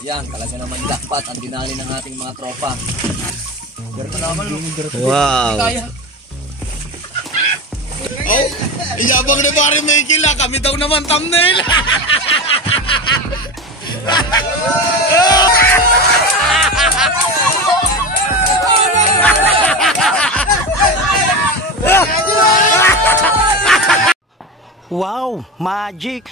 Yan, talaga naman jackpot ang dinali ng ating mga tropa. Pero naman, wow. kaya. Oh, iyabang ni Pare Michael ah. Kami daw naman thumbnail. Wow, magic.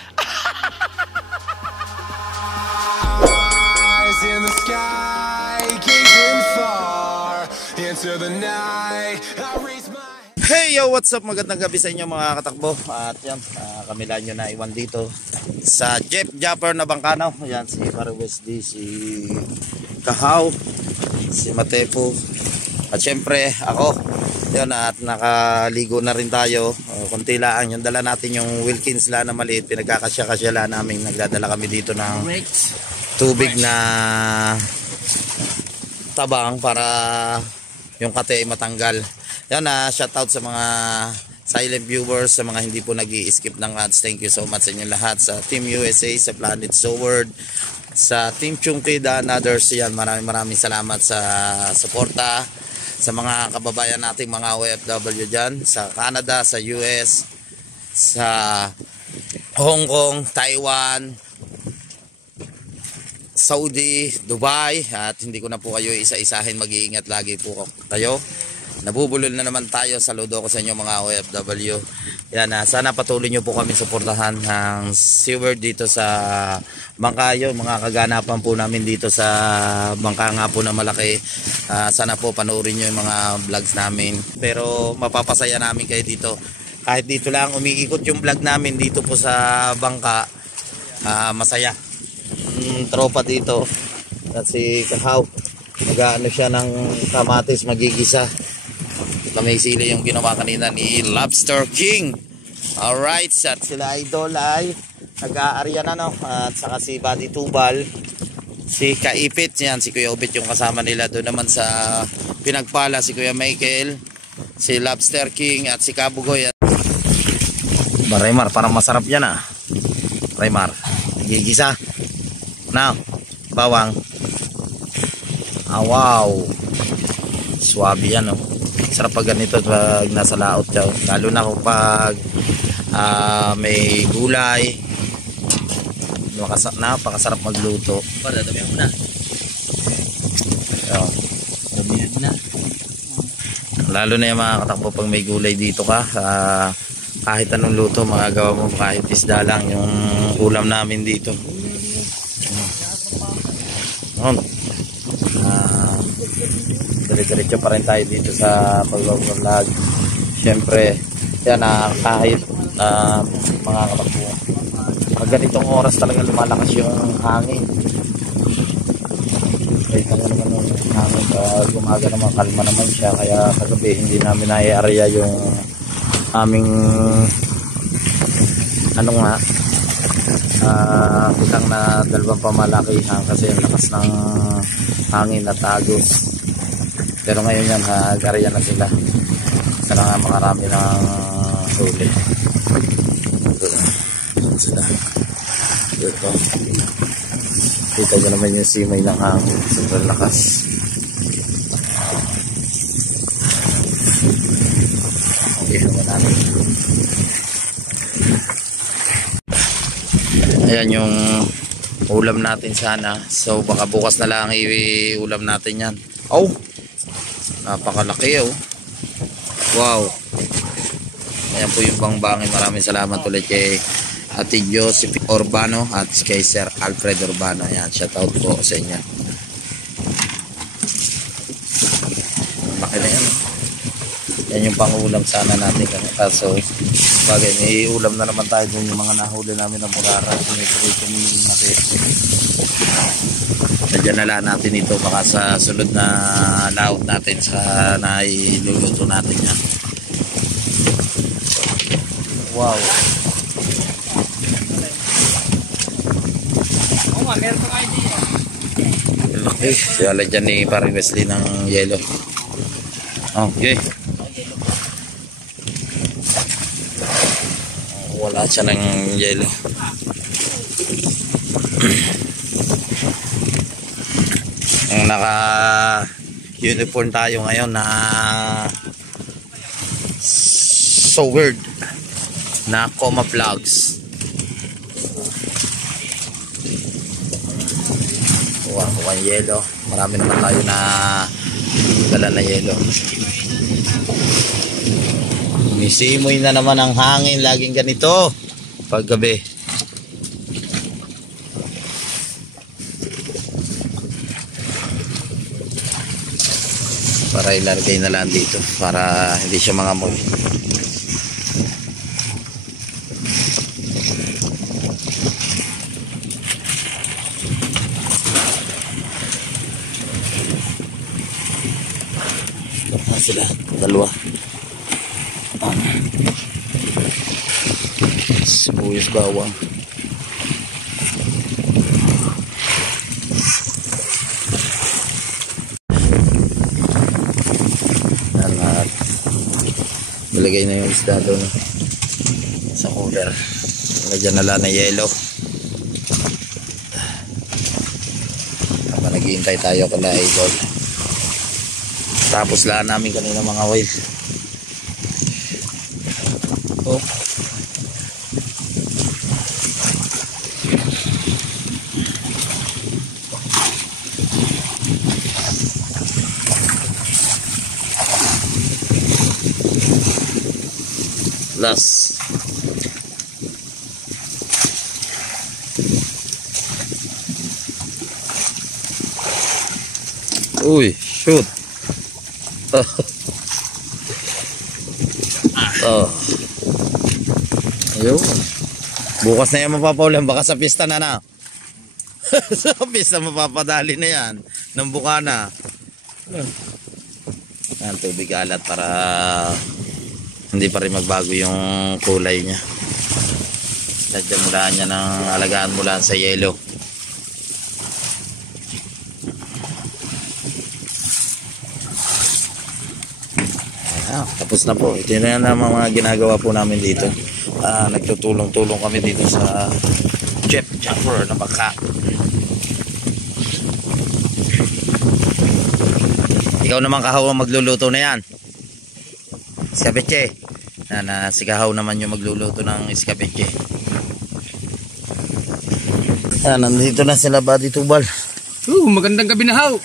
Eyes in the sky, gazing far into the night. I raise my Hey yo, what's up? Magandang gabi sa inyo mga katakbo. At yan, kami lang nyo na iwan dito sa Jeep Japper na Bangkano. Yan, si Pare Wesley, si Kahaw, si Matepo, at syempre ako. Yan, at nakaligo na rin tayo. Kunti lang yung dala natin yung Wilkins la na maliit. Pinagkakasya-kasya la namin. Nagdadala kami dito ng tubig na tabang para yung kate ay matanggal. Yan na, shout out sa mga silent viewers, sa mga hindi po nag-i-skip ng ads. Thank you so much sa inyo lahat. Sa Team USA, sa Planet Soward, sa Team Chunky, and others. Yan, maraming salamat sa suporta. Sa mga kababayan nating mga OFW dyan, sa Canada, sa US, sa Hong Kong, Taiwan, Saudi, Dubai, at hindi ko na po kayo isa-isahin, mag-iingat lagi po kayo. Nabubulol na naman tayo. Saludo ko sa inyo mga OFW. Yan, sana patuloy nyo po kami suportahan ng SeaWorld dito sa Bangkayo. Mga kaganapan po namin dito sa bangka nga po na malaki. Sana po panoorin nyo yung mga vlogs namin. Pero mapapasaya namin kayo dito. Kahit dito lang umiikot yung vlog namin dito po sa bangka, masaya. Tropa dito. At si Kahaw, mag-ano siya ng kamatis, magigisa. May sili yung ginawa kanina ni Lobster King. Alright, at sila Idol ay nag-aarya na, no? At saka si Buddy Tubal, si Kaipit, yan, si Kuya Ubit yung kasama nila. Doon naman sa Pinagpala, si Kuya Michael, si Lobster King, at si Kabugoy. Raymar, parang masarap yan ah. Raymar, gigisa. Now, bawang. Wow, swabe yan, no? Sarap pag ganito pag nasa laot siya, lalo na kapag may gulay. Napakasarap magluto. Damihan mo na. Damihan mo na. Lalo na yung mga katakbo pag may gulay dito ka, kahit anong luto magagawa mo, kahit isda lang yung ulam namin dito. Diretso pa rin tayo dito sa pag-vlog. Siyempre yan, kahit mga katakbo, pag ganitong oras talaga lumalakas yung hangin. Kahit naman yung hangin, gumaga naman, kalma naman siya. Kaya kagabi hindi namin nai-area yung aming ilang na dalawang pamalakihan kasi yung lakas ng hangin at agos. Pero ngayon yan, nag-area na sila. Sana nga makarami ng huli. Sila. Dito. Kita ko naman yung simay ng hangin. Sobrang lakas. Okay, naman natin. Ayan yung ulam natin sana. So baka bukas na lang i-ulam natin yan. Oh! Napakalaki oh. Wow. Ayan po yung bangbangin. Maraming salamat ulit kay Ate Josephine Urbano at kay Sir Alfred Urbano. Ayan, shout out po sa inyo. Laki na yan. Yan yung pangulam sana natin. Kaso bagay, may ulam na naman tayo dun yung mga nahuli namin ng murara. Sumipuri-tumili natin. Nandiyan na lang natin ito, baka sa sunod na laot natin sa nailuluto natin yan. Wow. Meron pang idea. Okay, siyala dyan ni Pare Wesley ng yelo. Okay. Wala siya ng yelo. Naka uniform tayo ngayon na so weird na Coma Vlogs. Kuha yelo. Marami naman tayo na dala na yelo. Misimoy na naman ang hangin, laging ganito paggabi. Para ilalagay na lang dito para hindi siya mangamoy. Sila dalawa. Sibuyas, bawang. At nilagay na yung isda doon sa cooler. Lagyan na lang na yelo. Habang naghihintay tayo kala Idol. Tapos lang namin kanina mga oil. Oh. Last. Uy, shoot. Oh. Ayun. Bukas na yan mapapaulan. Baka sa pista na na. Sa pista mapapadali na yan. Nang bukana. Yan, tubig alat para hindi pa rin magbago yung kulay niya. Lagyan mo lang niya ng alagaan mo lang sa yelo. Tapos na po. Ito na yan ang mga ginagawa po namin dito. Nagtutulong-tulong kami dito sa Jeff Chopper na baka. Ikaw naman kahaw ang magluluto na yan. Iskabeche. Si kahaw naman yung magluluto ng iskabeche. Nandito na sila Buddy Tubal. Magandang gabi na haw.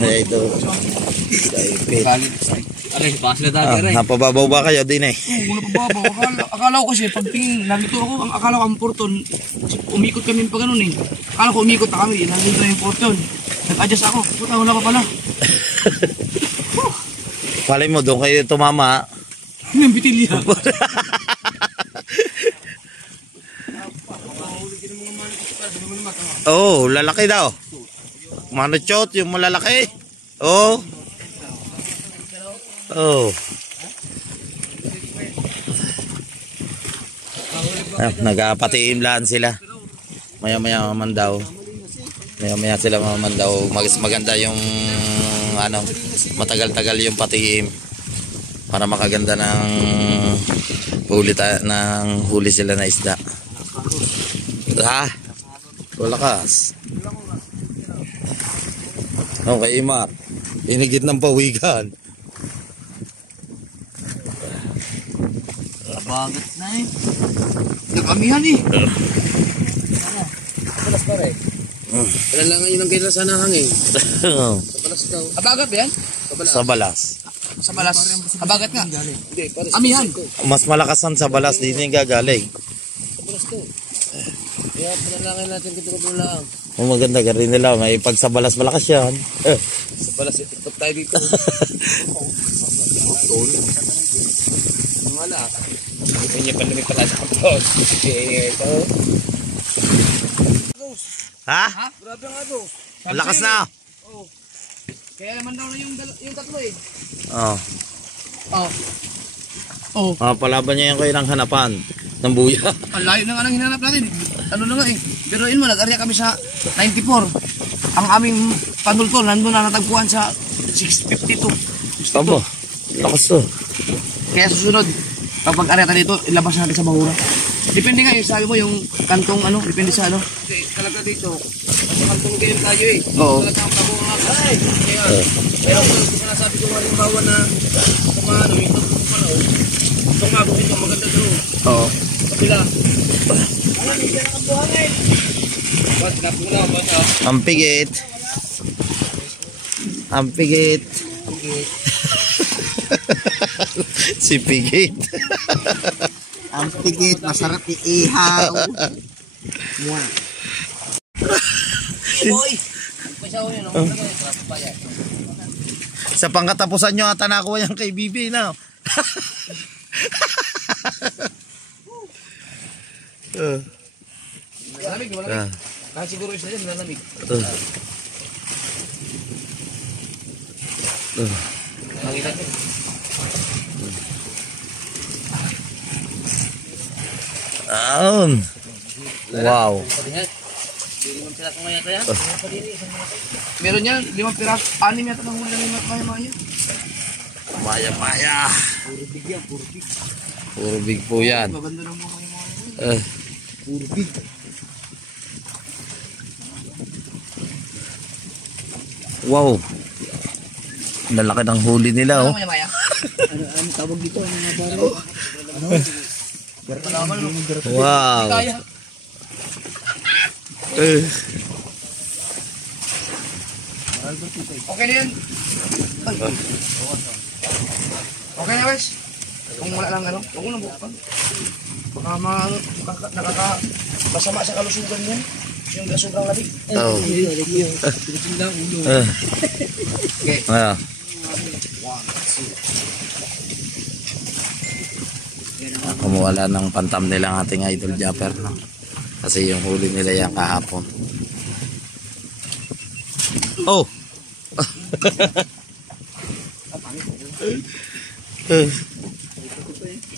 Ito. Aray, pasla tayo aray. Napababaw ba kayo din eh? Oo, napababaw. Akala ko kasi pag tingin, nandito ako, akala ko ang porton, umikot kami pa ganun eh. Akala ko umikot na kami, nandito na yung porton. Nag-adjust ako, puta, wala pa pala. Palay mo, doon kayo tumama. Yung bitilya. Oh, lalaki daw. Manuchot, yung malalaki. Oh. Oh. Nagpatiim lang sila. Maya-maya man daw. Maya-maya sila man daw. Maganda yung matagal-tagal yung patiim para makaganda ng huli sila na isda. Ha? Walakas. Okay, Imar. Inigit ng pawigan. Bagat na eh. Nagamihan eh. Palas pa rin. Kailan lang ngayon ang kailan sana hangin. Sa palas daw. Abagat ba yan? Sa balas. Sa balas. Abagat nga. Hindi, palas. Amihan. Mas malakasan sa balas, dito yung gagaling. Sa palas to. Kaya panalangin natin kito ko lang. Maganda ka rin nila. May pag sa balas malakas yan. Sa palas, itikot tayo dito. Wala. Hindi niya pala may palas sa kapos. Ito. Ha? Grabe nga to. Malakas na. Oh. Kaya naman daw na yung tatlo eh. Oh. Oh. Oh. Palaban niya yan kayo ng hanapan ng buya. Ang layo na nga nang hinanap natin. Ano na nga eh. Pero yun mo, nag-area kami sa 94. Ang aming panultol, nandun na natagpuan sa 652. Aba, lakas to. Kaya susunod, kapag area tayo dito, ilabas natin sa bahura. Depende nga yung sabi mo yung kantong ano, depende sa ano. Kasi talaga dito, sa kantong game tayo eh. Oo. Talaga ang pabo nga. Kaya sinasabi ko halimbawa na kung ano, yung kantong pala o. Itong mago ito, maganda to. Oo. Kapila. Ano, hindi na ang buhangin. Ba't napula ba siya? Ang pigit. Ang pigit. Si pigit. Ang pigit, masarap iihaw. Mwah. Boy! Pasaw yun, no? Sa pangkatapusan nyo ata nakuha yan kay Bibi na. Malamig, malamig. Kahit siguro isa dyan, malamig. Nakita ko. Wow. Meron yan, 5 piraso. 6 yata ng huli ng maya-maya. Maya-maya. Puro big yan, puro big. Puro big po yan. Maganda ng mga maya-maya. Puro big. Wow. Lalaki ng huli nila oh. Ano maya-maya? Ano tawag dito? Ano nga baro? Malaman mo. Wow. Kaya. Okay na yan. Okay na, Wes. Kung wala lang ano, huwag mo lang bukan. Baka masama sa kalusugan yan. Yung sobrang labig. Oh. Okay. Kumuwala ng pantam nila ang ating idol Japper no? Kasi yung huli nila yan kahapon. Oh.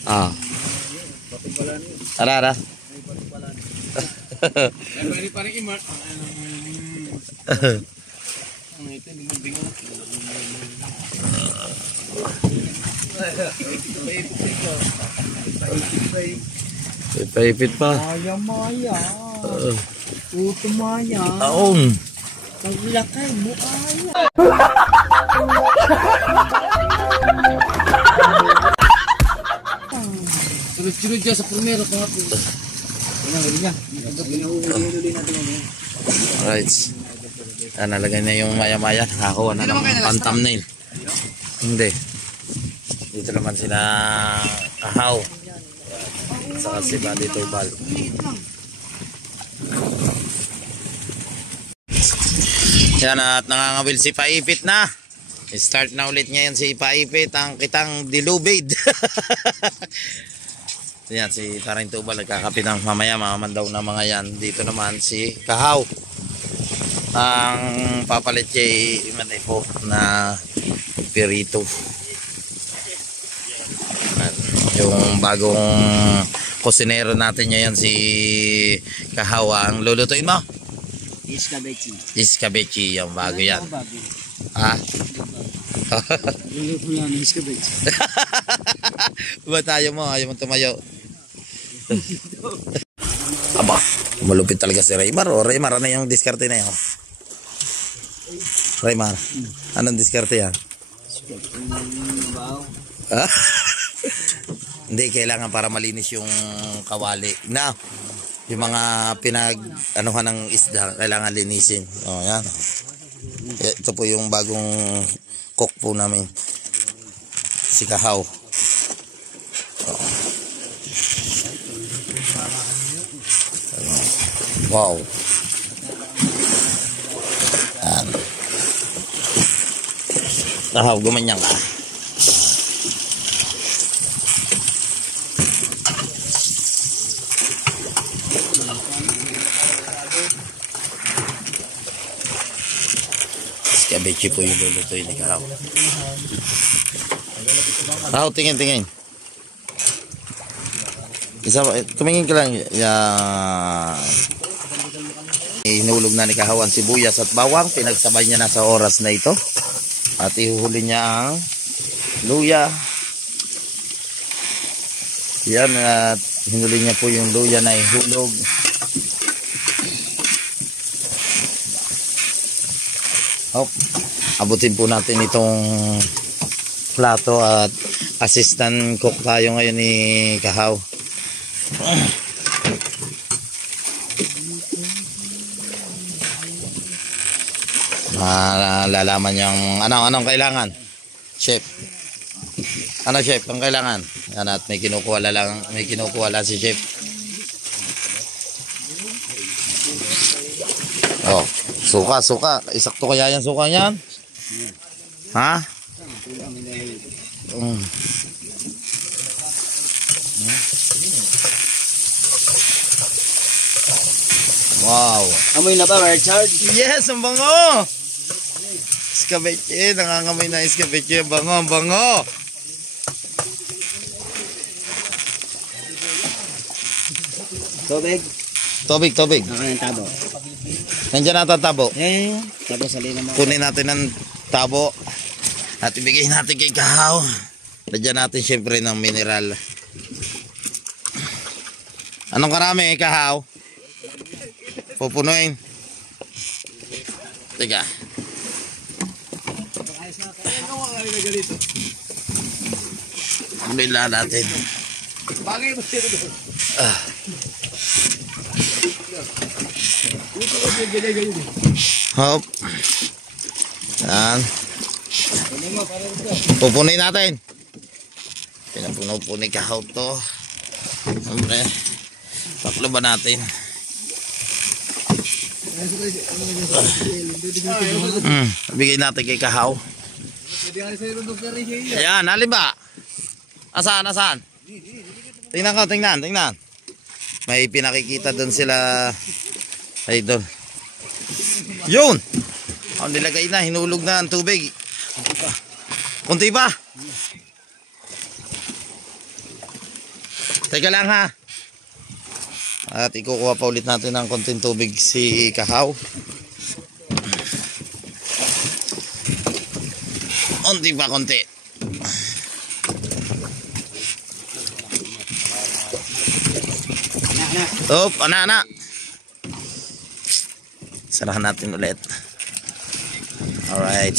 Ah. Ara. Pwede pa rin i-mark. Ang ito, bingo-bingo. Paipit pa. Maya-maya. Puto maya. Taong. Paglakay mo ay. Sunod-sunod dyan sa primero kahapon. Alright. Nalagay na yung maya-maya. Nakakuha na ng pan-thumbnail. Hindi. Dito naman sila kahaw. Saka si Bali Tubal. Yan at nangangawil si Paipit na. Start na ulit ngayon si Paipit ang kitang dilubid. Yan si Paring Tubal nagkakapit ng mamaya mamamandaw na mga yan. Dito naman si Kahaw. Ang papalit kay Manipo na pirito. Yung bagong kusinero natin ngayon si Kahaw. Ang lulutuin mo? Iskabechi. Iskabechi, yung bago yan. Ha? Luluto yan, iskabechi. Ba tayo mo? Ayaw mo tumayo. Aba, malupit talaga si Raymar. O Raymar, ano yung diskarte na yun? Raymar, anong diskarte yan? Ha? Hindi, kailangan para malinis yung kawali. Na, yung mga pinag-anuhan ng isda, kailangan linisin. O, yan. Ito po yung bagong cook po namin. Si Kahaw. Wow. Yan. Kahaw, gumanyan ka. Kabechi po yung lulutuin ni Kahaw. Kahaw, tingin. Isa, tumingin ka lang. Yan. Hinulog na ni Kahaw ang sibuyas at bawang. Pinagsabay niya na sa oras na ito. At ihuhuli niya ang luya. Yan at hinuli niya po yung luya na ihulog. Abutin po natin itong plato at assistant cook tayo ngayon ni Kahaw. Lalaman niyang anong kailangan, chef. Ano chef, ang kailangan? Yan, at may kinukuha lang si chef. Oh, suka. Isakto kaya yan suka niyan? Ha? Wow. Amoy na ba, Richard? Yes, ang bango. Escabeche, nangangamoy na escabeche. Bango, ang bango. Tubig. Nakain ng tabo. Nandiyan na tabo. Tabo sa lina mo. Kunin natin ang tabo at ibigay natin kay Kahaw. Lagyan natin syempre ng mineral. Anong karami, Kahaw? Pupunuin. Teka. Bila natin. Hop. Yan. Pupunuin natin. Pinapuno po ni Kahaw to. Siyempre, taklo ba natin? Bigay natin kay Kahaw. Ayan, alin ba? Asaan? Tingnan. May pinakikita doon sila. Ay, doon. Yun! Ang nilagay na, hinulog na ang tubig. Kunti pa. Teka lang ha. At ikukuha pa ulit natin ng konting tubig si Kahaw. Konti. Ana. Sarahan natin ulit. Alright.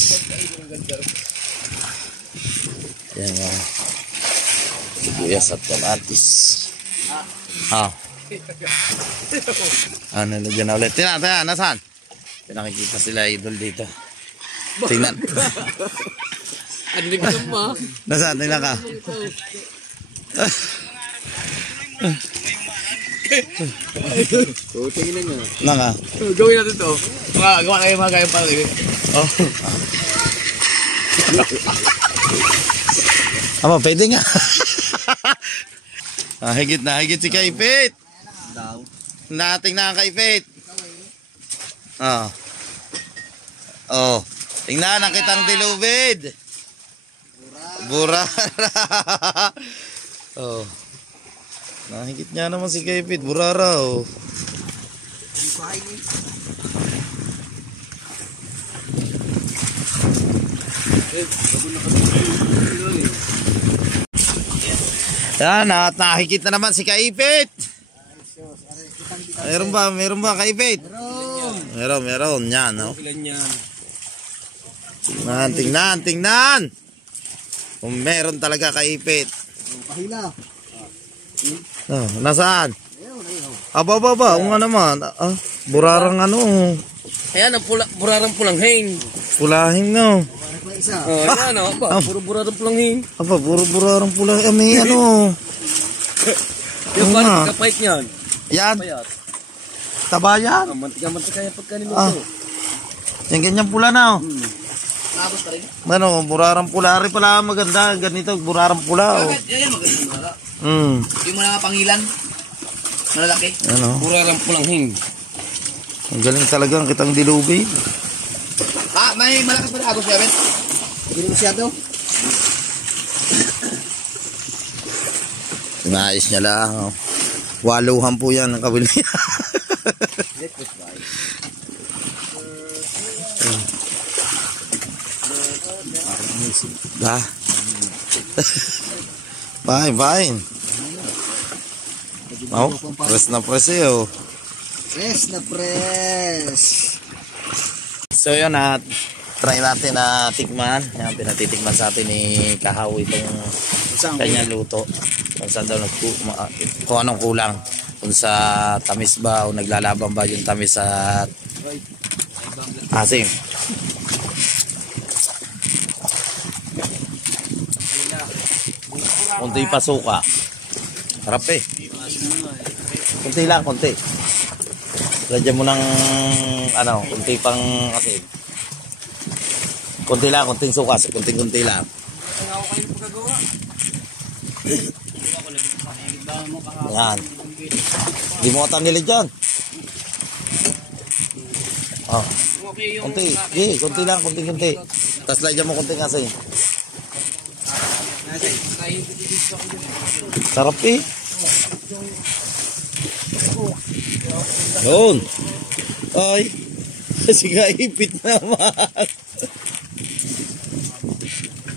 Yan nga. Sibuyas at kamatis. Nalagyan na ulit. Tingnan, nasaan? Pinakikita sila idol dito. Tingnan. Nasaan? Tingnan ka. Tingnan nyo. Naka. Gawin natin to. Gawa kayo mga gayang pala. Pwede nga. Higit si Kaipit. Nating na ang Kaipit. Tingnan ang kitang dilubid. Burara. Nahigit niya naman si Kaipit. Burara. Yan, at nakikita na naman si Kaipit. Meron ba Kaipit? Meron. Yan, no? Tingnan. Kung meron talaga Kaipit. Pahila. Nasaan? Aba, nga naman. Burarang ano. Ayan, ang burarang pulanghing. Pulahing, no? Ayan, puro burarang pulanghing. Puro burarang pulahing. May ano. Yung kapait niyan. Yan. Tabayan. Mantika yan pagka niluto. Yung ganyan pula na, oh. Tapos ka rin? Ano, burarang pula. Rin pala maganda. Ganito, burarang pula, oh. Yan, magandang burara. Hindi mo na nga pangilan. Malalaki. Ano? Burarang pulanghing. Ang galing talagang kitang dilubi. May malakas pa na agos yamin? Hindi masyado. Naayos niya lang, oh. Waluhan po yan ang kabili. Fine. Oh, press na press eh, oh. Press na press. So yun, try natin na tikman. Yan, pinatitikman sa atin ni Kahaw itong kanyang luto. Kung saan daw kung anong kulang. Kung sa tamis ba o naglalaban ba yung tamis sa asim. Kunti pa suka. Harap eh. Kunti lang, kunti. Lagyan mo ng kunti pang asin. Kunti lang, kunting suka, kunti lang. Yan. Hindi mo ata nilid dyan. Oh. Kunti. Kunti lang, kunti. Tapos lagyan mo kunting asin. Sarap eh. Yun. Ay. Sige, ipit naman.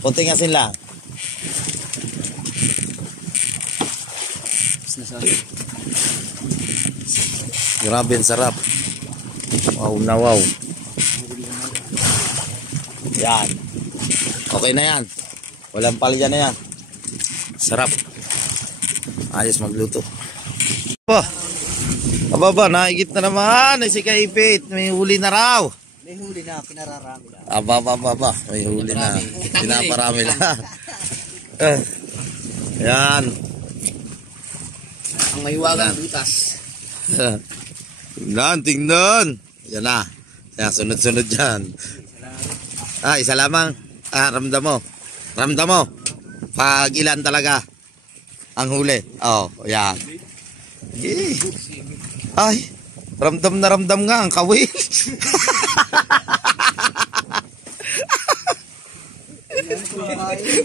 Kunting asin lang. Grabe, ang sarap. Wow na wow. Yan. Okay na yan. Walang palya na yan. Sarap. Ayos magluto. Ababa, naigit na naman. Ay, si Kaipit. May huli na raw. May huli na, pinararami na. Ababa. May huli na. Pinaparami na. Yan. Ang mahiwagang butas. Tingnan. Yan na. Yan, sunod-sunod dyan. Isa lamang. Ramdam mo. Pag ilan talaga ang huli. Oh, yan. Okay. Ay, ramdam na ramdam nga ang kawil.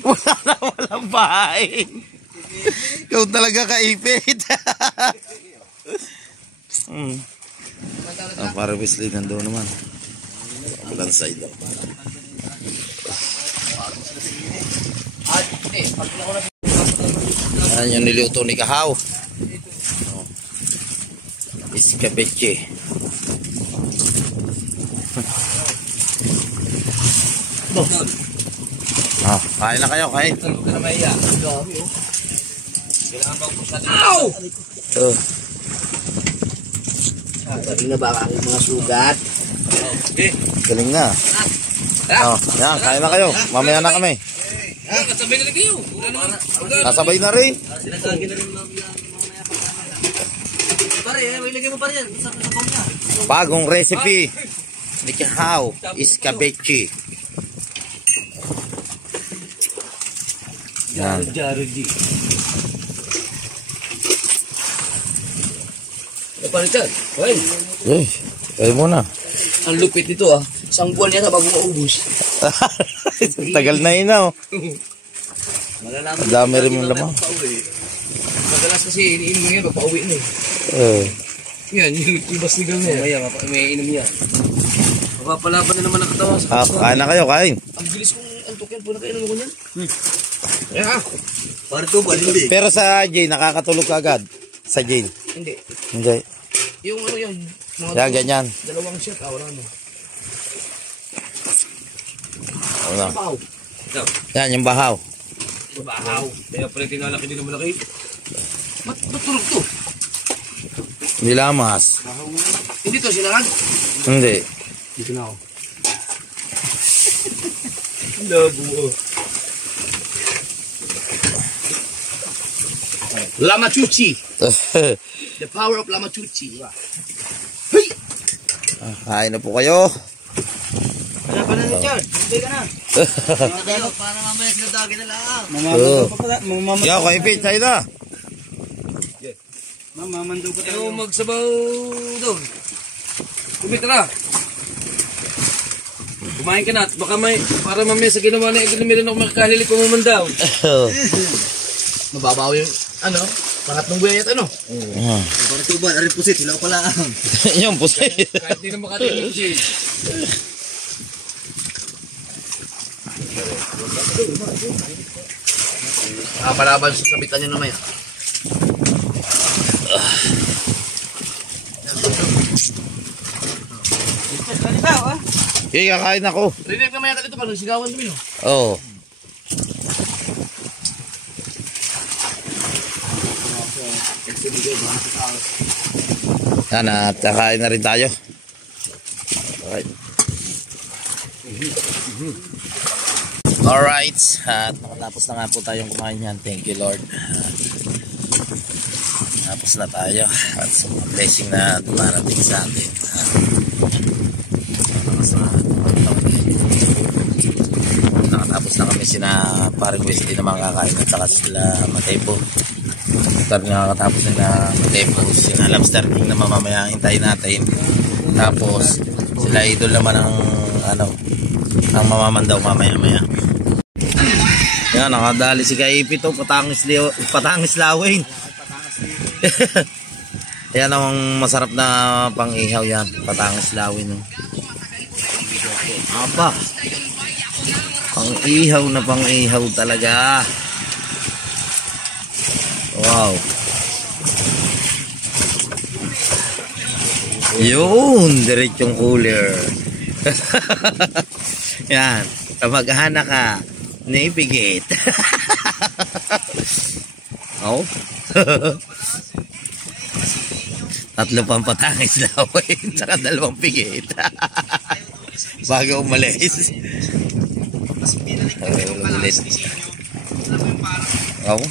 Walang bahay. Ikaw talaga Kaipit. Para Wesley nandoon naman. Walang side. Yan yung niluto ni Kahaw. Iskabeche. Kain na kayo, kain. Ow! Galing na ba ang aking mga sugat? Galing na. Yan, kain na kayo. Mamaya na kami. Kasabay na lang kayo. Kasabay na rin. Sinasagi na rin mamaya. Pare, may lagay mo pa rin. Sa niya. Bagong recipe ni Kahaw, iskabeche. Yan. Napalitan. Ay. Kayo muna. Ang lupit nito ah. Isang buwan yata bago maubos. Tagal na yun oh. Ang dami rin yung lamang. Madalas kasi iniinom mo yan pag pauwi na eh. Yan, yung basnigal na yan. May inom yan. Mapapalaban na naman ang katawan sa Kain na kayo, kain. Ang bilis kong antok yan po na kailan ko yan. Para ito ba? Hindi. Pero sa jail, nakakatulog ka agad. Sa jail. Hindi. Hindi. Yung ano yan. Yan, ganyan. Dalawang shot. Wala na. Wala. Bahaw. Yan, yung bahaw. Bahaw. Kaya pala tinalaki din ang malaki. Ba't tulog to? Hindi lamas. Hindi to sinangag? Hindi. Dito na ako. Labo. Lamachuchi. The power of Lamachuchi. Hey! Kain na po kayo. Wala pa na ni Chard. Hindi ka na. Kayo, para mamaya sinadagi na lang. Yo, Kaipit, kain na. Mamamando ko Ayaw magsabaw doon. Kumita ka. Kumain ka na at baka may, para mamaya sa ginawa na meron ako makakahili kung naman daw. Mababaw yung, ano, pangatlong buhay at ano. Para ito ba? Arin pusit. Hilaw pala. Yung pusit. Kahit di na makatinig siya. Palaban sa sabitan niyo naman yan. Okay, kakain ako. Rinig na maya ka dito pag nagsigawan kami, no? Oo. Yan, at kakain na rin tayo. Alright. Alright. At nakatapos na nga po tayong kumain yan. Thank you, Lord. Tapos na tayo. At sa mga blessing na dumarating sa atin. Nakatapos na kami sina paring Wesley na mga kakain at saka sila Matepo. After nakatapos na Matepo, sina Lobster King na mamamaya hintayin natin. Tapos sila Idol naman ang ang mamamandaw mamaya-maya. Yan, nakadali si Kaipit to, patangis lawin. Yan ang masarap na pang-ihaw yan, patangis lawin. Aba, pang-ihaw na pang-ihaw talaga. Wow. Yun, diretsong cooler. Yan, kamag-anak ka, naipigit. Oh. Tatlo pang patangis lawin, saka 2 pigit. Bago umalis. Oh.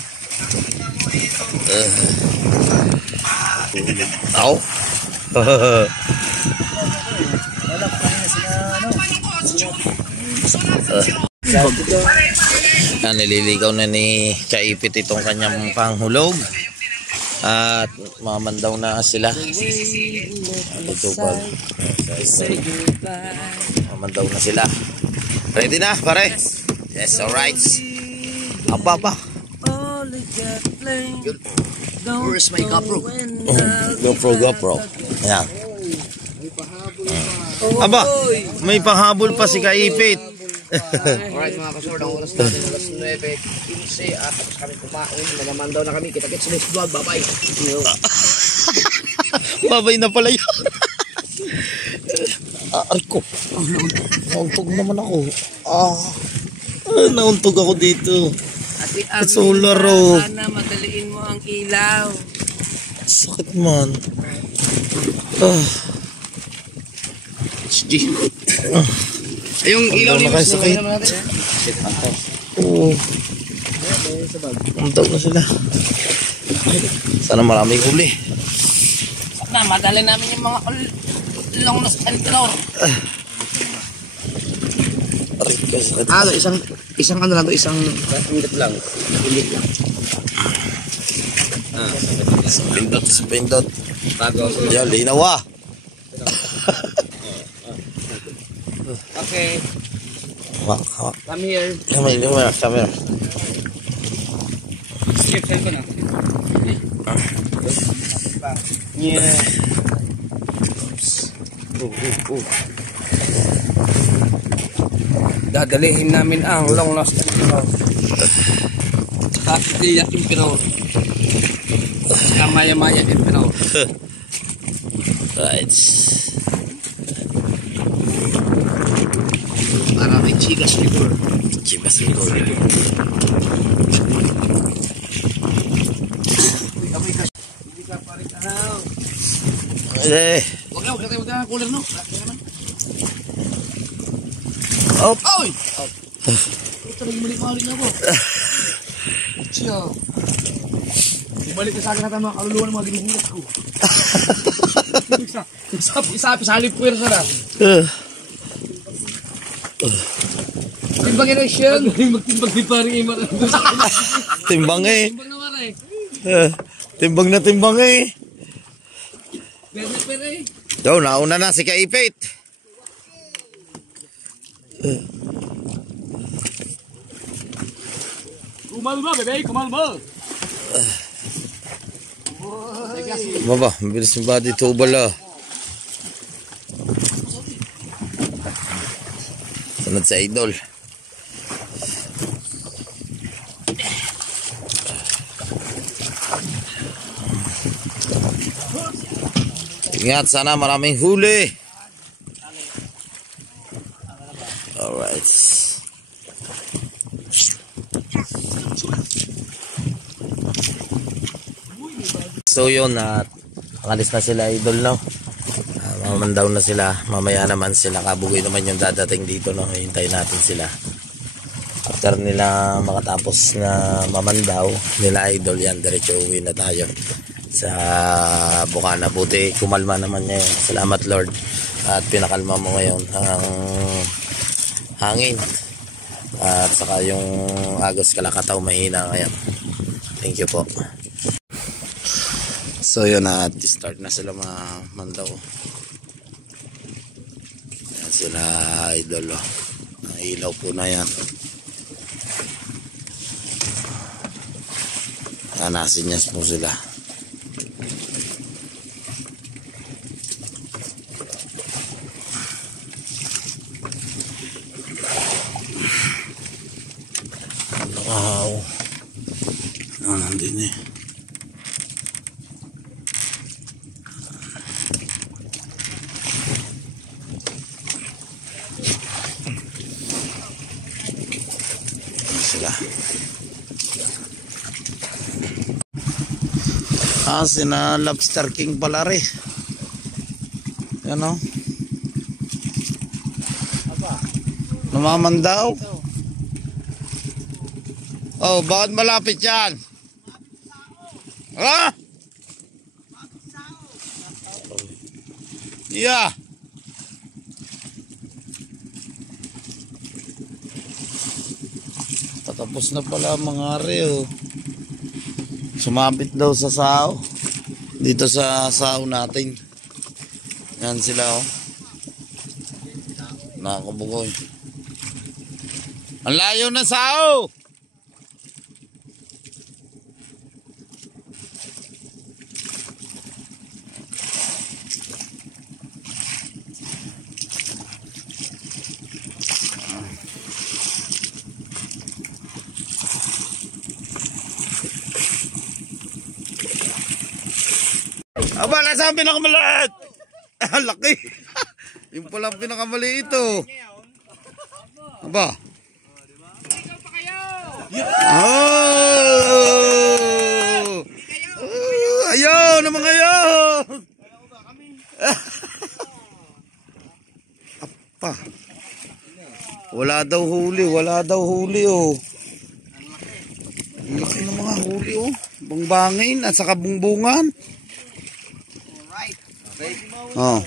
Oh. Nililigaw na ni Kaipit itong kanyang panghulog at mamandaw na sila. Ito pa. Mamandaw na sila. Ready na, pare? Yes, alright. Apa. Where's my GoPro? GoPro. Ayan. Aba, may pahabol pa si Kaipit. Alright mga kasord, ang oras natin, oras 9:15 at tapos kami kumain. Nalaman daw na kami, kita-kits sa next vlog, bye-bye. Babay na pala yun. Ay ko. Nauntog naman ako. Nauntog ako dito. Ate Solar oh. Sana madaliin mo ang ilaw. Sakit man. Yung ilaw ni Mas sakit. Oo. Nauntog na sila. Sana maraming huli. Na, madali namin yung mga long lost and floor. Aray ka, sakit. Isang ano lang to, isang minute lang. Pindot. Yan, linaw ah. Okay, Hawak. come here. Come here. Skip ko na. Yeah. Dadalihin namin ang long lost and floor. Kakitiya Emperor. Kamaya-maya Emperor. Right. Para may Chigas River. Chibas River. Eh. Huwag ka cooler no. Op. Oy! Ito bumalik na ako. Siya. Bumalik na sa akin natin mga kaluluwa ng mga ginugulat ko. Isa-salip ko yun sana. Timbangin na siya. Magtimbang di paring iman. Timbang eh. Timbang naman eh. Timbang eh. Pwede eh. So, nauna na si Kaipit. Kumalma, bebe, kumalma. Baba, mabilis yung body tubal ah. Sunod sa Idol. Ingat, sana maraming huli. Alright. So yun, alis na sila idol, no? Mamandaw na sila. Mamaya naman sila Kabugoy naman yung dadating dito, no? Hintayin natin sila. After nila makatapos na mamandaw nila idol, yan, diretso uwi na tayo sa Bukana. Buti kumalma naman niya. Salamat Lord at pinakalma mo ngayon ang hangin at saka yung agos kalakataw mahina ngayon. Thank you po. So yun, start na sila mamandaw. Yan sila idol, oh. Ilaw po na yan. Nasinyas po sila. Wow. Nandun eh. Sila. Sina Lobster King pala rin. Yan o. Namamandaw. Oh, bakit malapit yan? Ha? Yeah. Tatapos na pala mga are, oh. Sumabit daw sa sao. Dito sa sao natin. Yan sila, oh. Nakabugoy. Ang layo na sao. Aba, nasa ang pinakamaliit? Laki. Yung palang pinakamaliit ito. Aba. Oh! Ayaw naman ngayon. Apa. Wala daw huli, oh. Ang laki ng mga huli, oh. Bangbangin at saka bungbungan. Oh.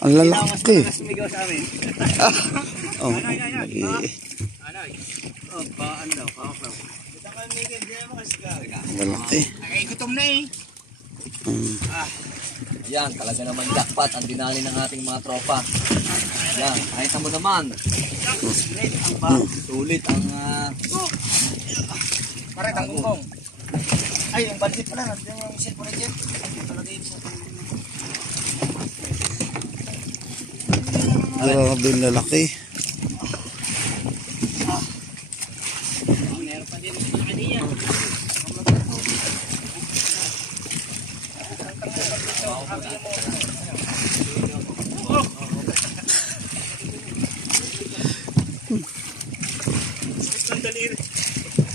Ang lalaki. Oh. Ang lalaki. Gutom na eh. Yan, talaga naman jackpot ang dinali ng ating mga tropa. Yan, kahit mo naman. Sulit ang Paret ang gungong. Ay, yung budget pala. Nandiyan yung cellphone na dyan. Grabe ang lalaki. Meron pa din sa kanya.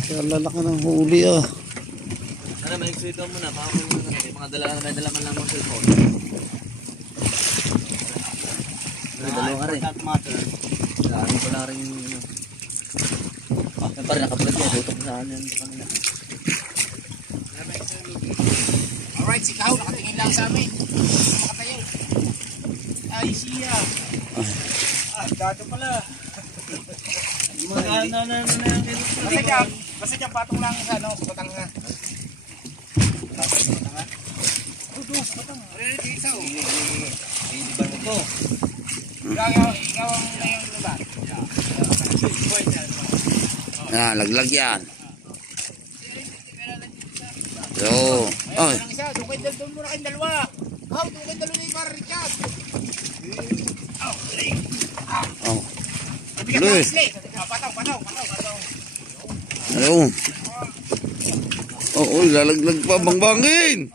Kaya lalaki ng huli, ah. ano, may exito mo na. Baka mo na mga dala man lang ng cellphone. Dalawa rin. Ano pala rin yung... Yan pa rin, nakabulat yan. Tutok saan yan. Alright, si Kao, nakatingin lang sa amin. Makatayo. Ay, siya. Gato pala. Basta dyan, patong lang sa ano, sa batang nga. Ikaw ang muna yung luba. Laglag yan. So, ay. Doon muna kayong dalawa. Doon kayong dalawa ni Par Richard. Oh. Luis. Pataw. Ano? Oo, lalaglag pa, bangbangin.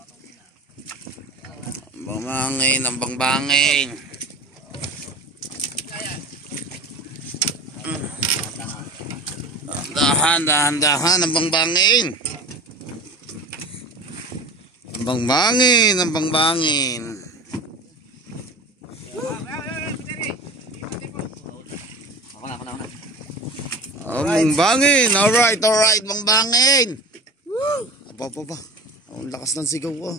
Ang bangbangin. Dahan ang bangbangin. Ang bangbangin. Ang bangbangin. Alright, bangbangin. Aba. Ang lakas ng sigaw ko.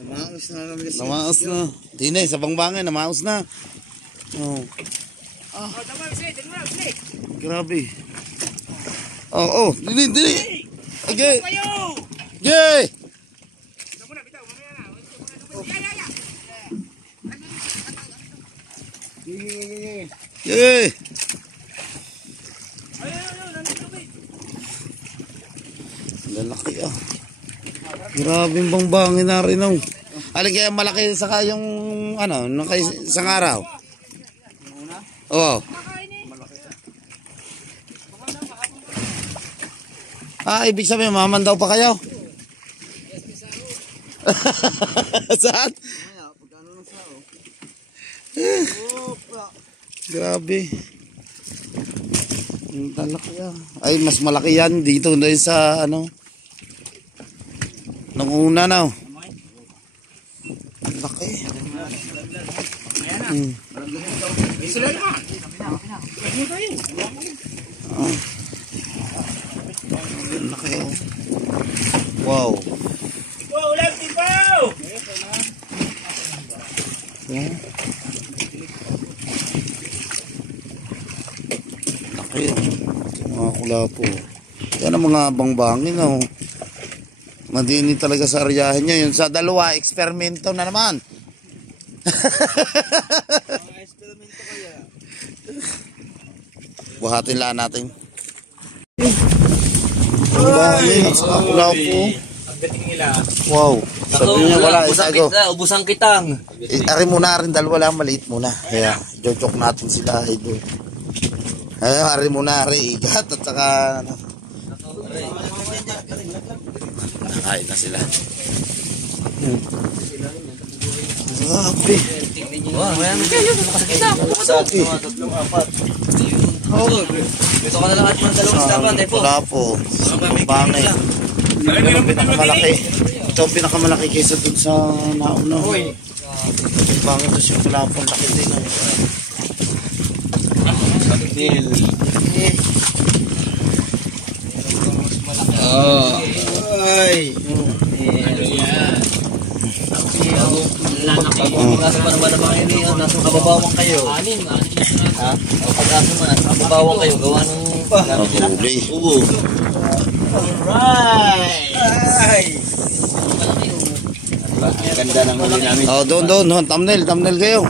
Namaos na. Hindi sa bangbangin, namaos na. Oh. Grabe. Dili. Okay. Yay! Yay! Lalaki ah. Grabe yung bangbangin na rin oh. Alin kaya malaki sa kayong ano, nung kay isang araw? Oo. Ibig sabihin mamandaw pa kayo? Saan? Grabe. Ang talaki ah. Ay, mas malaki yan dito na sa ano. Nung una na. Ang laki. Ang laki oh. Wow. Laki oh. Mga kulapo. Yan ang mga bangbangin oh. Madini talaga sa aryahin niya. Yun sa dalawa, eksperimento na naman. Buhatin lang natin. Bangbangin at saka kulapo. Wow. Sabi niya wala. Ubusang kitang. Ari muna rin dahil wala, maliit muna. Kaya joke natin sila. Ari muna, igat at saka ano. Nakain na sila. Grabe. Wow, mayroon kayo. Makasakita. Tatlong, apat. Ito ka na lang at mga dalawang dapat. Wala po. Bangay. Ito ang pinakamalaki. Ito ang pinakamalaki kaysa dun sa nauna. Bangay ito siya. Wala po. Laki din. Ay. Nasa pa naman naman ini, nasa kababawan kayo. Ha? Pag-aso mo, nasa kababawan kayo. Gawa ng huli. ubo. Alright! Ang ganda ng huli namin. Doon. Thumbnail kayo.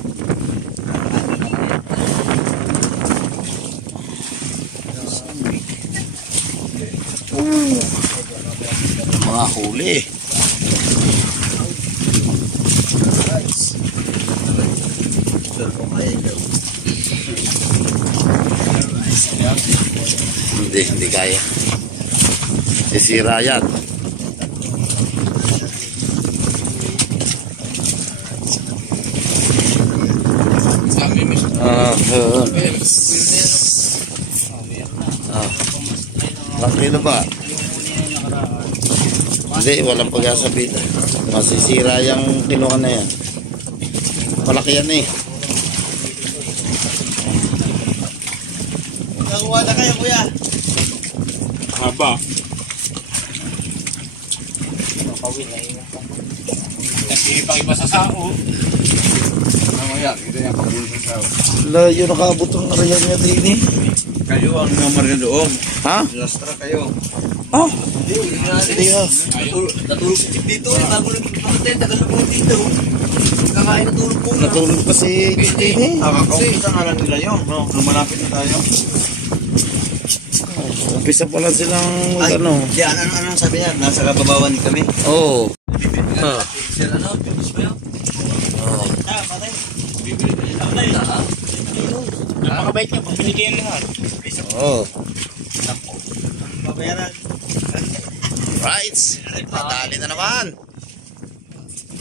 Mga huli. Hindi kaya. Sisira yan. Laki na ba? Hindi, walang pag-asabit. Masisira yung kinuha na yan. Malaki yan eh. Nakakuha na kayo, kuya. Haba. Kasi pag iba sa sao. Layo nakaabot ang arayan niya din eh. Kayo ang namar na doon. Ha? Lastra kayo. Oh? Hindi ha. Natulog dito. Tagal na po dito. Kakain natulog po. Natulog pa si din eh. Nakakaumpisa nga lang nila yun. Lumalapit na tayo. Umpisa pa lang silang ano. Diyan, anong sabi niya? Nasa kababawan kami. Oo. Sir, ano? Pinis mo yun? Oo. Patay. Napakabait niya, pag binigyan lahat. Oo. Babayaran. Right. Nadali na naman.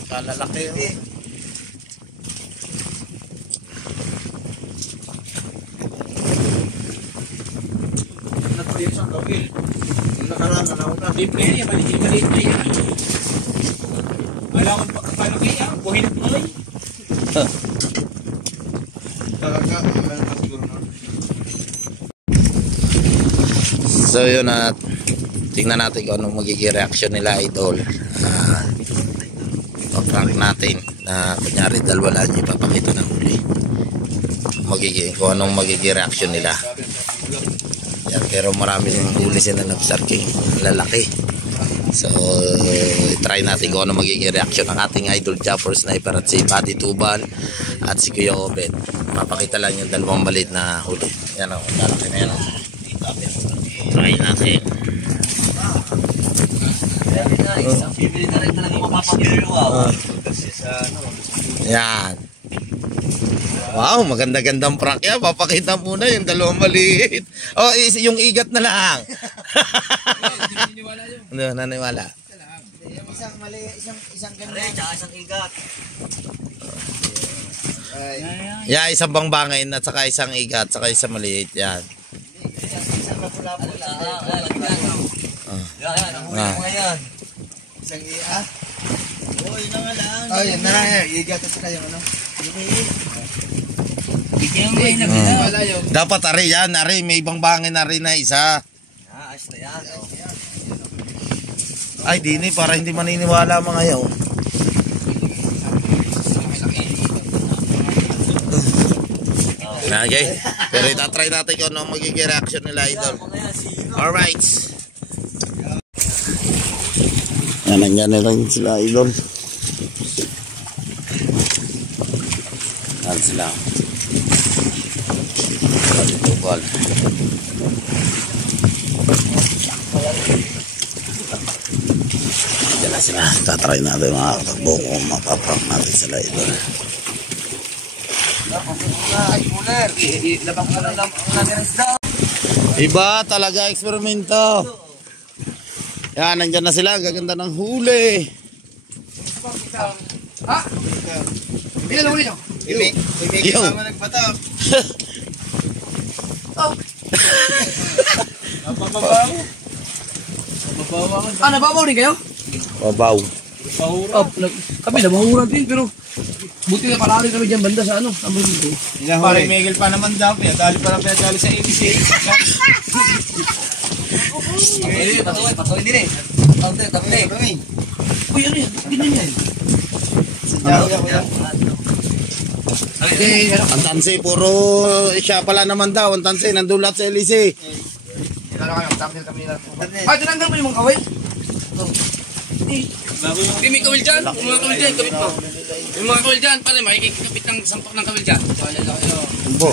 Kalalaki. Libre yan, maliit na yan. Wala akong pakalaki yan, buhin at malay. So yun at tingnan natin kung anong magiging reaction nila idol. Pag-prank natin na kunyari dalawa lang yung ipapakita ng huli. Kung anong magiging reaction nila. Yan, pero marami yung huli sila ng Star King. Lalaki. So try natin kung anong magiging reaction ng ating idol Japper Sniper at si Buddy Tubal at si Kuya Obed. Mapakita lang yung dalawang balit na huli. Yan o, lalaki na yan o. Try natin. Bibili na rin talaga mapapabili. Yan. Wow, maganda-gandang prank yan. Papakita muna yung dalawang maliit. Oh, yung igat na lang. Hindi naniwala. Isang mali, isang Aray, tsaka isang igat. Yeah, isang bangbangin at saka isang igat, saka isang maliit. Yan. Isang mapula-pula. Yan, ang huli mo ngayon. Isang iat. Oo, yun na nga lang. Oh, yun na lang yan. Igat at saka yung ano. Bigyan mo yung nabila. Dapat ari yan, ari may bangbangin na rin na isa. Ayos na yan. Ay, dini para hindi maniniwala mga yaw. Okay. Pero itatry natin kung ano magiging reaction nila idol. Alright. Yan, nandiyan na lang sila idol. Yan sila. Buddy Tubal. Yan na sila. Tatry natin mga katakbo kung mapaprank natin sila idol. Iba talaga eksperimento. Yan, nandyan na sila. Gaganda ng huli. Ha? Ilan ang huli nyo? Yung. Nababaw rin kayo? Babaw. Kami nabahuran din pero buti na palari kami dyan banda sa ano. Parang Miguel pa naman daw. Dali pa lang dali sa ABC. Patuloy din eh. Tante. Uy, ano yan? Ganyan yan. Ang tansi, puro siya pala naman daw. Ang tansi, nandun lahat sa LEC. Tinanggal mo yung mga kaway? Hindi, may kawil dyan. Yung mga kawil dyan, kapit mo. Yung mga kawil dyan, pala, makikikapit ng sampak ng kawil dyan. Umbo.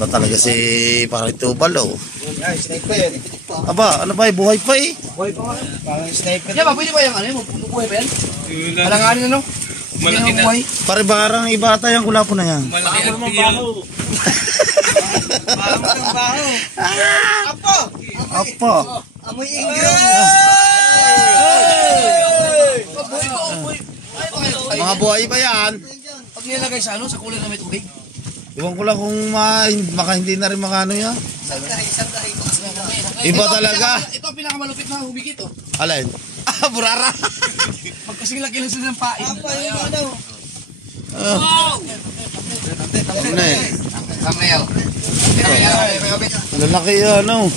Ba talaga si parang Tubal oh. Sniper yan. Aba, ano ba, buhay pa eh. Parang sniper. Kaya ba, pwede ba yung ano, buhay pa yan? Alanganin ano? Malaki na. Pare barang iba tayong kulapo na yan. Malaki at baho. Apo. Amoy ingro. Mga buhay pa yan. Pag nilagay sa ano, sa kulay na may tubig. Iwan ko lang kung baka hindi na rin makano yan. Iba talaga. Ito ang pinakamalupit na humigit oh. Alin? Burara. Pag kasing laki lang sila ng pain. Ano eh? Thumbnail. Lalaki yan oh.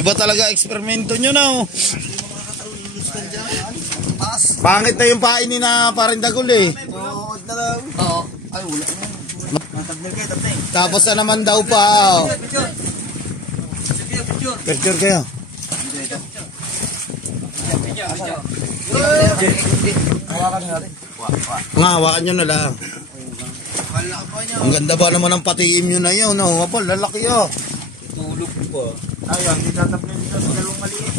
Iba talaga eksperimento nyo na oh. Pangit na yung pain ni na parang dagol eh. Oo. Ay, wala na. Tapos na naman daw pa oh. Picture kayo. Hawakan nyo na lang. Ang ganda ba naman ang patiim nyo na yun no? Wapal, lalaki oh. Tulog po. Ayun, hindi tatapin nito sa dalawang maliit.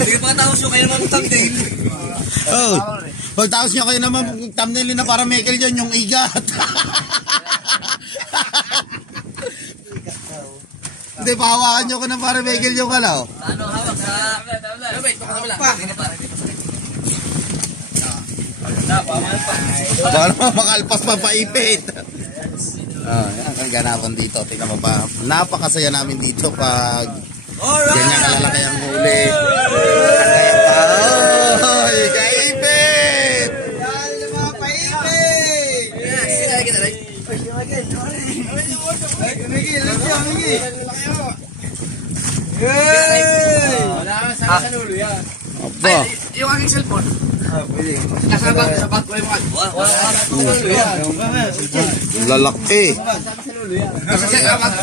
Hindi pa tapos yung kayo naman thumbnail. Oh, pagtaos nyo kayo naman thumbnail na para Michael dyan yung igat. Hindi, pahawakan nyo ko na para Michael yung kalaw. Ano hawak sa... Para makalpas pa paipit. Yan, kaganapan dito. Tingnan mo pa. Napakasaya namin dito pag ganyan kalalaki ang huli. Kagaya pa. Oy, kaipit! Ay, yung aking cellphone. Nasa bag ko yung mga. Lalaki. Nasa bag.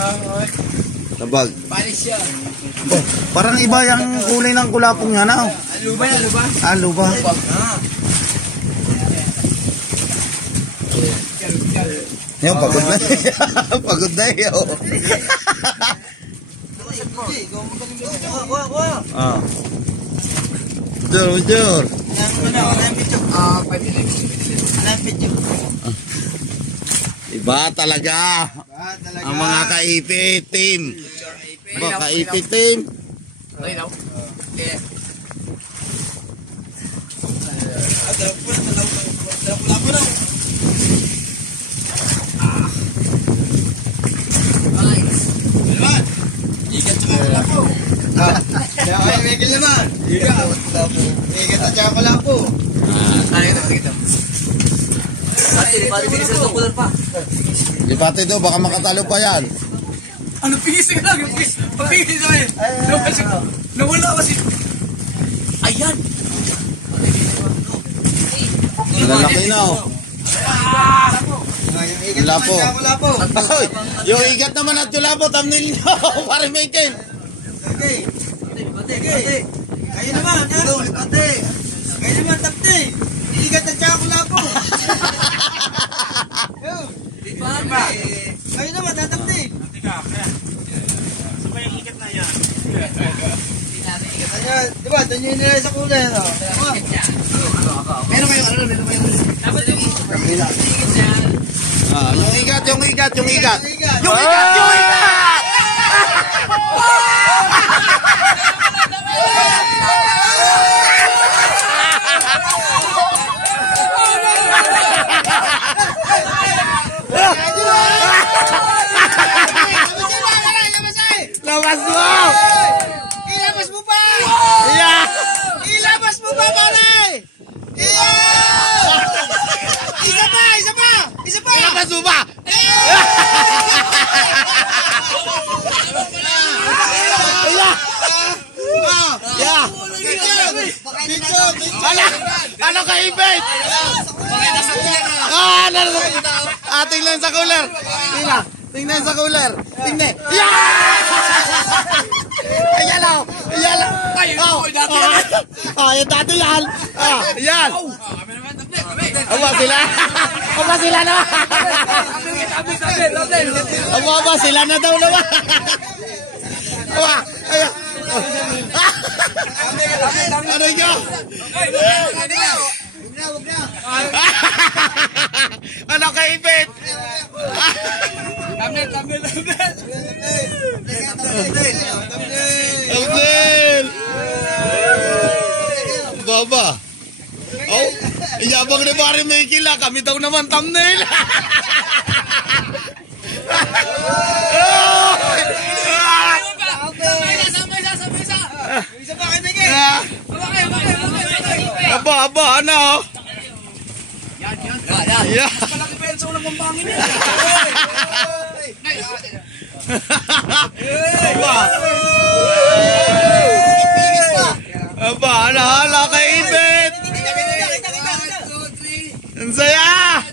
Nabag. Oh, parang iba yung kulay ng kulapong yan. Ah, Luba yan, luba. luba. Yan, pagod na. Pagod na yun. Ah. Jor. Iba talaga. Ang mga kaipit team. Mga kaipit team. Malinaw. Eh. Di pati do, baka makatalo pa yan. Ano pingis ka lang? Pagpingis sa akin. Nawala kasi. Ayan. Lalaki na oh. Lapo. Ay, yung igat naman at yung lapo, thumbnail nyo. Pare Michael. Kayo naman, pati. Kayo naman, tapti. Iigat na tsaka ko lapo. Kayo naman, tatapti. Sabay yung ikat na yan. Ayan, diba, doon yung nilay sa kulay, no? Meron kayong ano, meron kayong dapat yung ikat yan. Ah, yung igat. Yung ikat! Lawas mo! Ilabas mo pa! Yeah! Ilabas mo pa, pare! Isa pa! Lawas mo ba? Yeah! Ano kaipit? Tingnan sa cooler. Tingnan sa cooler. Tingnan. Yeah! Ayan o. Ayan o. Yung dati yan. Ayan. Aba sila. Aba sila na. Aba sila na daw naman. Aba. Ayan. Ano nyo? Ano kaipit? Abdel! Baba. Oh, iyabang ni Pare Michael ah. Kami daw naman thumbnail. Isa pa kay Miguel! Aba, ano? Yeah. Malaki pa yan sa unang pambangin niya. Aba, hala kay Ibet. Ang saya!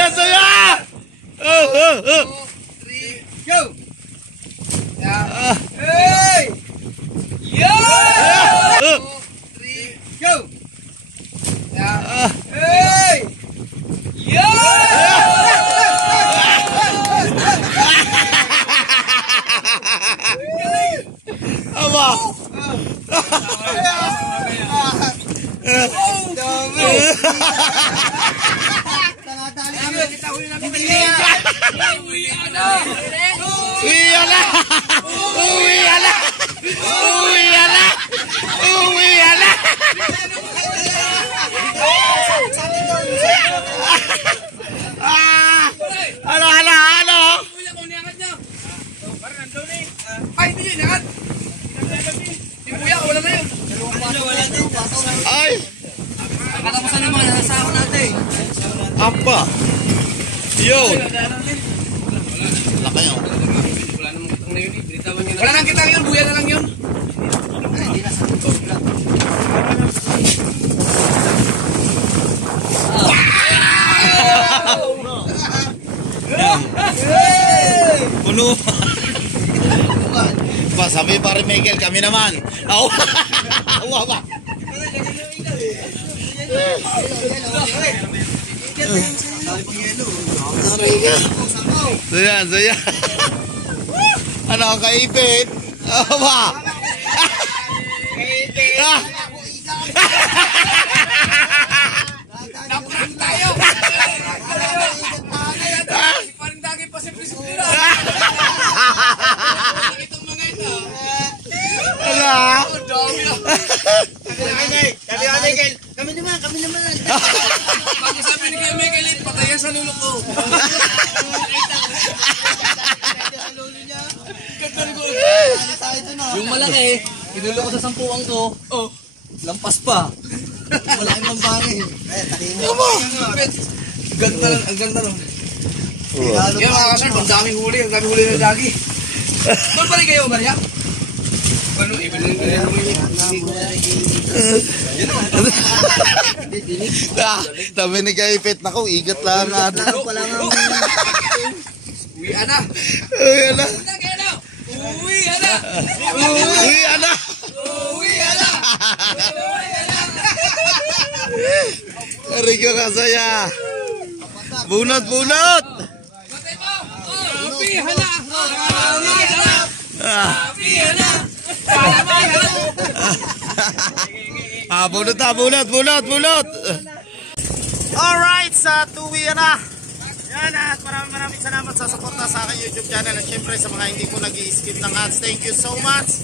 Ang saya! Go! Hey! Yeah! Go! Hey! Aba! Hindi, lahat. Si Kuya, wala na yun. Ay! Katapusan naman, nasa ako natin. Apa! Yun! Laki yun. Wala nang kitang yun, Kuya na lang yun. Puno. Ba, sabi pa rin Miguel, kami naman. Awa! Awa ba? Sayan, sayan. Ano ang kaipit? Awa! Kaipit! Naprank tayo. Parang dagay pa si Priscilla. Itong mga ito. Ala! Kami naman. Pag sabi ni Kuya Michael, patayan sa lulo ko. Yung malaki, pinulo ko sa sampuang to. Oh. Lampas pa. Malaking pambari. Ganda lang, ang ganda lang. Yan mga kasar, ang daming huli ng lagi. Doon pa rin kayo, Maria? Ano, ibig Sabi ni kaipit, naku, igat lang natin. Uwi, ana. Uy, ana! Uwi, ana. Uy, ana! Uwi, ana. Ari ka kasaya! Bunot, bunot! Patay mo. Uwi, ana. Uwi, ana. Uwi, ana. Bunot na, bunot! Alright, sa tuwi na! Yan, at maraming salamat sa suporta sa aking YouTube channel at syempre sa mga hindi po nag-i-skip ng ads. Thank you so much!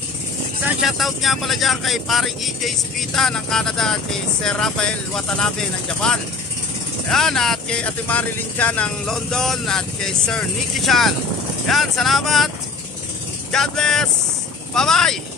Isang shoutout nga pala dyan kay paring EJ Sibita ng Canada at kay Sir Rafael Watanabe ng Japan. Yan, at kay Ate Marilyn Chan ng London at kay Sir Nicky Chan. Yan, salamat! God bless! Bye-bye!